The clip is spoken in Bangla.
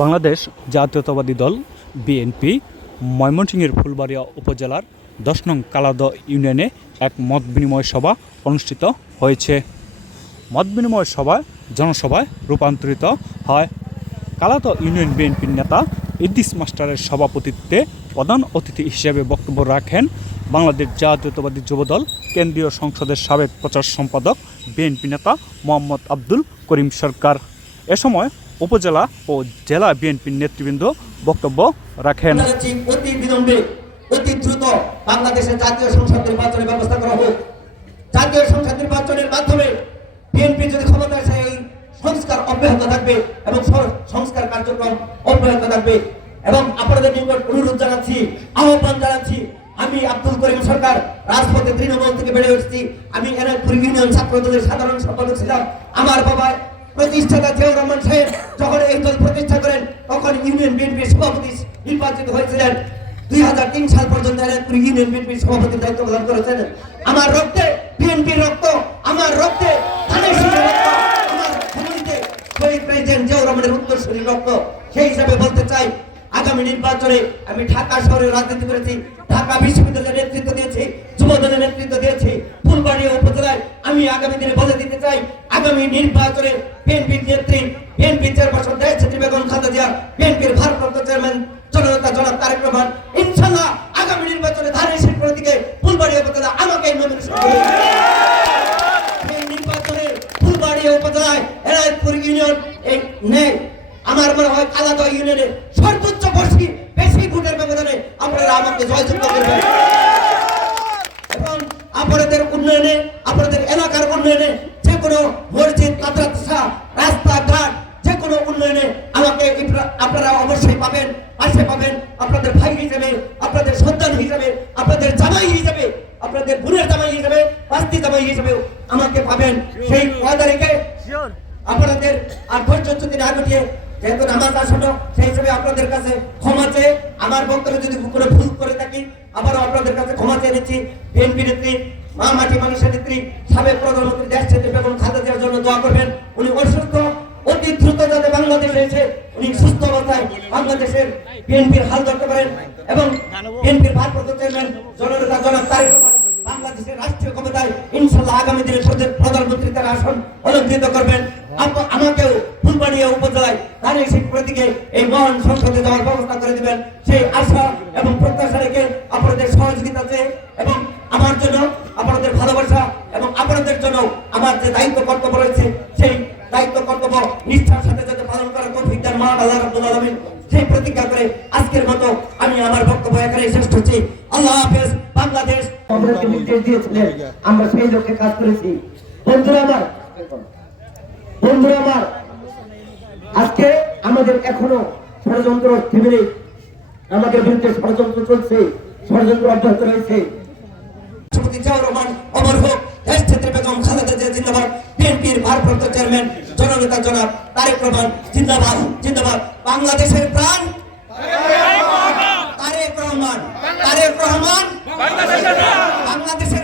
বাংলাদেশ জাতীয়তাবাদী দল বিএনপি, ময়মনসিংহের ফুলবাড়িয়া উপজেলার দশ নং কালাদ ইউনিয়নে এক মত বিনিময় সভা অনুষ্ঠিত হয়েছে। মত বিনিময় সভায় জনসভায় রূপান্তরিত হয়। কালাদ ইউনিয়ন বিএনপির নেতা ইদ্দিস মাস্টারের সভাপতিত্বে প্রধান অতিথি হিসেবে বক্তব্য রাখেন বাংলাদেশ জাতীয়তাবাদী যুবদল কেন্দ্রীয় সংসদের সাবেক প্রচার সম্পাদক বিএনপি নেতা মোহাম্মদ আব্দুল করিম সরকার। এ সময় উপজেলা ও জেলা বিএনপির নেতৃবৃন্দ বক্তব্য রাখেন। অতি বিলম্বে অতি দ্রুত বাংলাদেশের জাতীয় সংসদ নির্বাচনের ব্যবস্থা করা হোক। জাতীয় সংসদ নির্বাচনের মাধ্যমে বিএনপি যদি ক্ষমতায় আসে, এই সংস্কার অব্যাহত থাকবে এবং সংস্কার কার্যক্রম অব্যাহত থাকবে। এবং আপনাদের নিকট অনুরোধ জানাচ্ছি, আহ্বান জানাচ্ছি, আমি আব্দুল করিম সরকার, রাজপথে তৃণমূল থেকে বেড়ে উঠছি। আমি এনায়তপুর ইউনিয়ন ছাত্র দলের সাধারণ সম্পাদক ছিলাম। আমার বাবা প্রতিষ্ঠাতা জিয়াউর রহমান সাহেব যখন এই দল প্রতিষ্ঠা করেন, তখন ইউনিয়ন বিএনপির সভাপতি নির্বাচিত হয়েছিলেন। দুই হাজার তিন সাল পর্যন্ত এনায়তপুর ইউনিয়ন বিএনপির সভাপতির দায়িত্ব পালন করেছেন। আমার রক্তে, বিএনপির রক্ত, আমার রক্তে, ধানের রক্ত, আমার উত্তরসূরি রক্ত। সেই হিসাবে বলতে চাই, আগামী নির্বাচনে আমি ঢাকা শহরে রাজনীতি করেছি, ঢাকা বিশ্ববিদ্যালয়ের নেতৃত্ব দিয়েছি যুব নেতৃত্ব দিয়েছি, ফুলবাড়িয়া উপজেলায় আমি আগামী দিনে বলে দিতে চাই, আগামী নির্বাচনে বিএনপির নেত্রী বিএনপি চেয়ারপারসন দেশ ছেত্রী বেগম খালেদা জিয়া বিএনপির ভারপ্রাপ্ত চেয়ারম্যান জননেতা জনাব তারেক রহমান ইনশাল্লাহ আগামী নির্বাচনে ধানের শীত প্রতীকে ফুলবাড়িয়া উপজেলা আমাকে নির্বাচনে ফুলবাড়িয়া উপজেলায় এনায়তপুর ইউনিয়ন নেই। আমার মনে হয় কালাদা ইউনিয়নে সর্বোচ্চ বেশি বেশি ভোটের ব্যবধানে আপনারা আমাকে জয়যুক্ত করবেন। আপনাদের উন্নয়নে আপনাদের এলাকার উন্নয়নে যে কোনো মসজিদ, মাদ্রাসা, রাস্তাঘাট, যে কোনো উন্নয়নে আমাকে আপনারা অবশ্যই পাবেন, পাশে পাবেন। আপনাদের ভাই হিসেবে, আপনাদের সন্তান হিসেবে, আপনাদের জামাই হিসেবে, আপনাদের বোনের জামাই হিসেবে বাস্তি জামাই হিসেবে আমাকে পাবেন সেই কয় তারিখে। আপনাদের আর ধৈর্য যদি না ঘটিয়ে যেহেতু নামাজ আসলো সেই হিসেবে আপনাদের কাছে ক্ষমা চেয়ে আমার বক্তব্যে যদি কোনো ভুল করে থাকি আবারও আপনাদের কাছে ক্ষমা চেয়ে নিচ্ছি। বিএনপি নেত্রী মা মাটি মানুষের নেত্রী, সাবেক প্রধানমন্ত্রী দেশ ছেড়ে বেগম খালেদা দেওয়ার জন্য দোয়া করবেন। উনি অসুস্থ, অতি দ্রুত যাতে বাংলাদেশে এসে উনি সুস্থ অবস্থায় বাংলাদেশের বিএনপির হাল ধরতে পারেন এবং বিএনপির ভারপ্রাপ্ত চেয়ারম্যান জননেতা জনাব তারেক বাংলাদেশের রাষ্ট্রীয় ক্ষমতায় ইনশাল্লাহ আগামী দিনে প্রধান- আসন, অলঙ্কৃত করবেন। আমাকেও ফুলবাড়িয়া উপজেলায় ধানের শীত প্রতীকে এই মহান সংসদে যাওয়ার ব্যবস্থা করে দিবেন। সেই আশা এবং প্রত্যাশা রেখে আপনাদের সহযোগিতা চেয়ে এবং আমার জন্য আপনাদের ভালোবাসা এবং আপনাদের জন্য আমার যে দায়িত্ব কর্তব্য রয়েছে, সেই দায়িত্ব কর্তব্য নিষ্ঠার সাথে যাতে পালন করার তৌফিক দেন মহান আল্লাহ রাব্বুল আলামিন। সেই প্রতিজ্ঞা করে আজকের মতো আমি আমার বক্তব্য এখানে শেষ করছি। আল্লাহ হাফেজ, বাংলাদেশ। আমাদেরকে নির্দেশ দিয়েছিলেন, আমরা সেই লক্ষ্যে কাজ করেছি। বন্ধুরা আমার বন্ধুরা আমার আজকে আমাদের এখনও ষড়যন্ত্র থেমে আমাদের বিরুদ্ধে ষড়যন্ত্র চলছে ষড়যন্ত্র অব্যাহত রয়েছে। অমর হোক দেশক্ষেত্রী বেগম খালেদা জিয়া জিন্দাবাদ চেয়ারম্যান জননেতা জনাব তারেক রহমান জিন্দাবাদ বাংলাদেশের প্রাণ? তারেক রহমান। তারেক রহমান। বাংলাদেশের